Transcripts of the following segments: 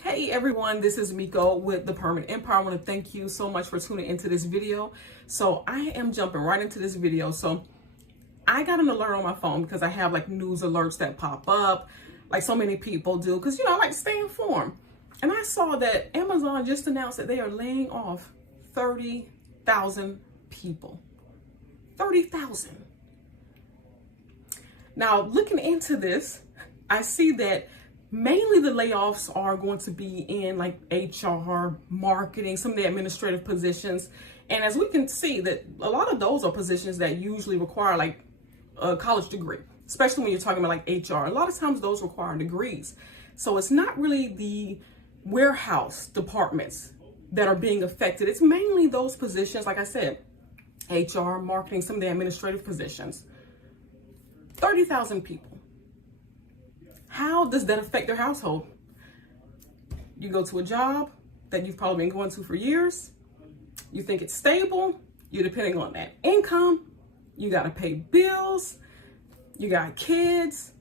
Hey everyone, this is Miko with The Permanent Empire. I want to thank you so much for tuning into this video. So I am jumping right into this video. So I got an alert on my phone because I have like news alerts that pop up like so many people do because I like to stay informed. And I saw that Amazon just announced that they are laying off 30,000 people. 30,000. Now looking into this, I see that mainly the layoffs are going to be in like HR, marketing, some of the administrative positions. And as we can see that a lot of those are positions that usually require like a college degree, especially when you're talking about like HR. A lot of times those require degrees. So it's not really the warehouse departments that are being affected. It's mainly those positions, like I said, HR, marketing, some of the administrative positions. 30,000 people. How does that affect their household? You go to a job that you've probably been going to for years. You think it's stable. You're depending on that income. You got to pay bills. You got kids.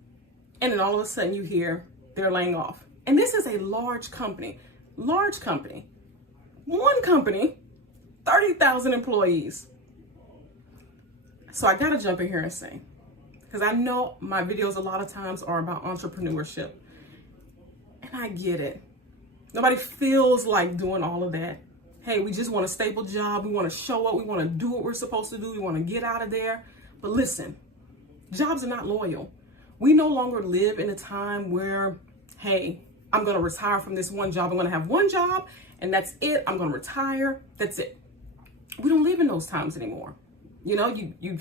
And then all of a sudden you hear they're laying off. And this is a large company. Large company. One company, 30,000 employees. So I got to jump in here and say, because I know my videos a lot of times are about entrepreneurship. And I get it. Nobody feels like doing all of that. Hey, we just want a stable job. We want to show up. We want to do what we're supposed to do. We want to get out of there. But listen, jobs are not loyal. We no longer live in a time where, hey, I'm going to retire from this one job. I'm going to have one job and that's it. I'm going to retire. That's it. We don't live in those times anymore. You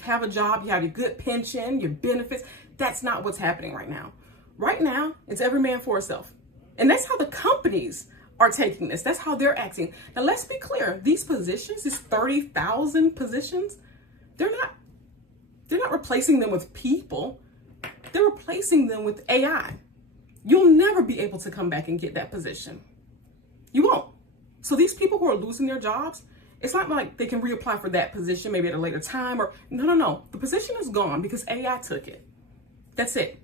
have a job, you have your good pension, your benefits. That's not what's happening right now. Right now, it's every man for himself. And that's how the companies are taking this. That's how they're acting. Now, let's be clear. These positions, these 30,000 positions, they're not replacing them with people. They're replacing them with AI. You'll never be able to come back and get that position. You won't. So these people who are losing their jobs, it's not like they can reapply for that position maybe at a later time or no. The position is gone because AI took it. That's it.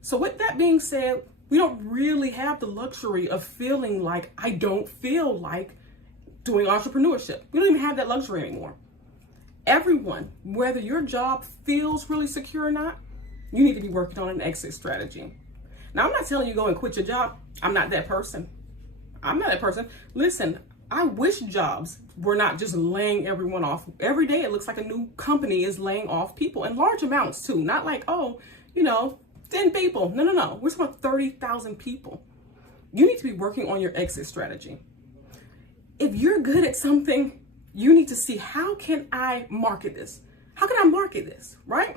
So with that being said, we don't really have the luxury of feeling like I don't feel like doing entrepreneurship. We don't even have that luxury anymore. Everyone, whether your job feels really secure or not, you need to be working on an exit strategy. Now, I'm not telling you go and quit your job. I'm not that person. Listen, I wish jobs were not just laying everyone off. Every day it looks like a new company is laying off people in large amounts too. Not like, 10 people. No. We're talking about 30,000 people. You need to be working on your exit strategy. If you're good at something, you need to see, how can I market this? How can I market this, right?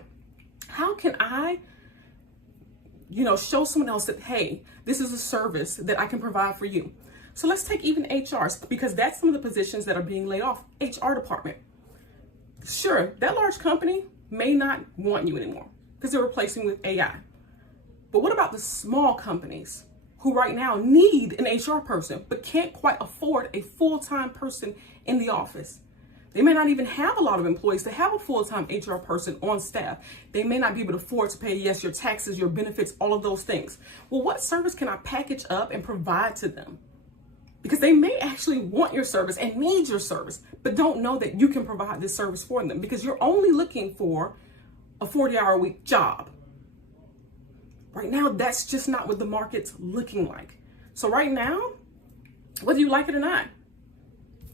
How can I, show someone else that, hey, this is a service that I can provide for you. So let's take even HRs, because that's some of the positions that are being laid off. HR department. Sure, that large company may not want you anymore because they're replacing with AI. But what about the small companies who right now need an HR person but can't quite afford a full-time person in the office? They may not even have a lot of employees to have a full-time HR person on staff. They may not be able to afford to pay, yes, your taxes, your benefits, all of those things. Well, what service can I package up and provide to them? Because they may actually want your service and need your service, but don't know that you can provide this service for them because you're only looking for a 40-hour-a-week job. Right now, that's just not what the market's looking like. So right now, whether you like it or not,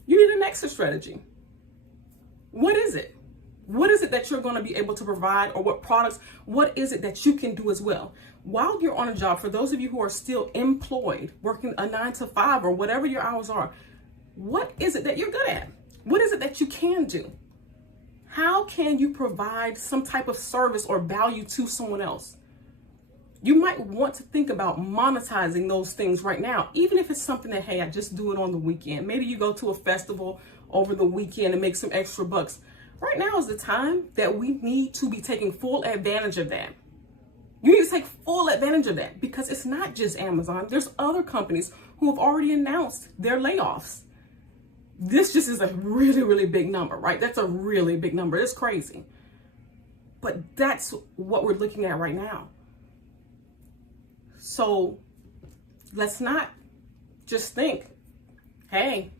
you need an exit strategy. What is it? What is it that you're going to be able to provide, or what products? What is it that you can do as well? While you're on a job, for those of you who are still employed, working a 9 to 5 or whatever your hours are, what is it that you're good at? What is it that you can do? How can you provide some type of service or value to someone else? You might want to think about monetizing those things right now, even if it's something that, hey, I just do it on the weekend. Maybe you go to a festival over the weekend and make some extra bucks. Right now is the time that we need to be taking full advantage of that. You need to take full advantage of that because it's not just Amazon. There's other companies who have already announced their layoffs. This just is a really, really big number, right? That's a really big number. It's crazy. But that's what we're looking at right now. So let's not just think, hey,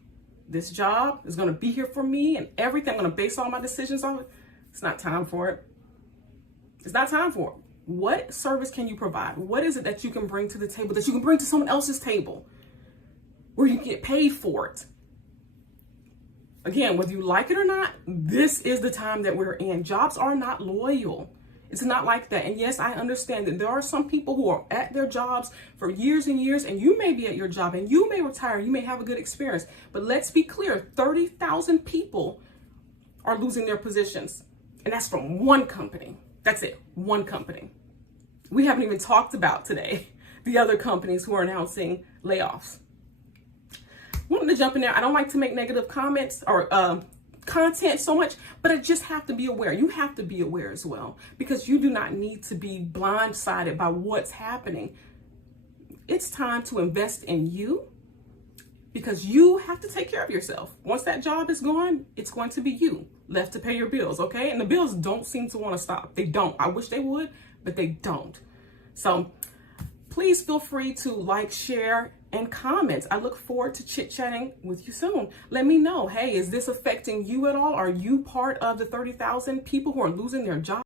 this job is going to be here for me and everything. I'm going to base all my decisions on it. It's not time for it. It's not time for it. What service can you provide? What is it that you can bring to the table, that you can bring to someone else's table, where you get paid for it? Again, whether you like it or not, this is the time that we're in. Jobs are not loyal. It's not like that. And yes, I understand that there are some people who are at their jobs for years and years, and you may be at your job and you may retire, you may have a good experience. But let's be clear, 30,000 people are losing their positions. And that's from one company. That's it, one company. We haven't even talked about today the other companies who are announcing layoffs. Wanted to jump in there. I don't like to make negative comments or content so much, but I just have to be aware. You have to be aware as well, because you do not need to be blindsided by what's happening. It's time to invest in you, because you have to take care of yourself. Once that job is gone, it's going to be you left to pay your bills, okay? And the bills don't seem to want to stop. They don't. I wish they would, but they don't. So please feel free to like, share, and comment. I look forward to chit-chatting with you soon. Let me know, hey, is this affecting you at all? Are you part of the 30,000 people who are losing their jobs?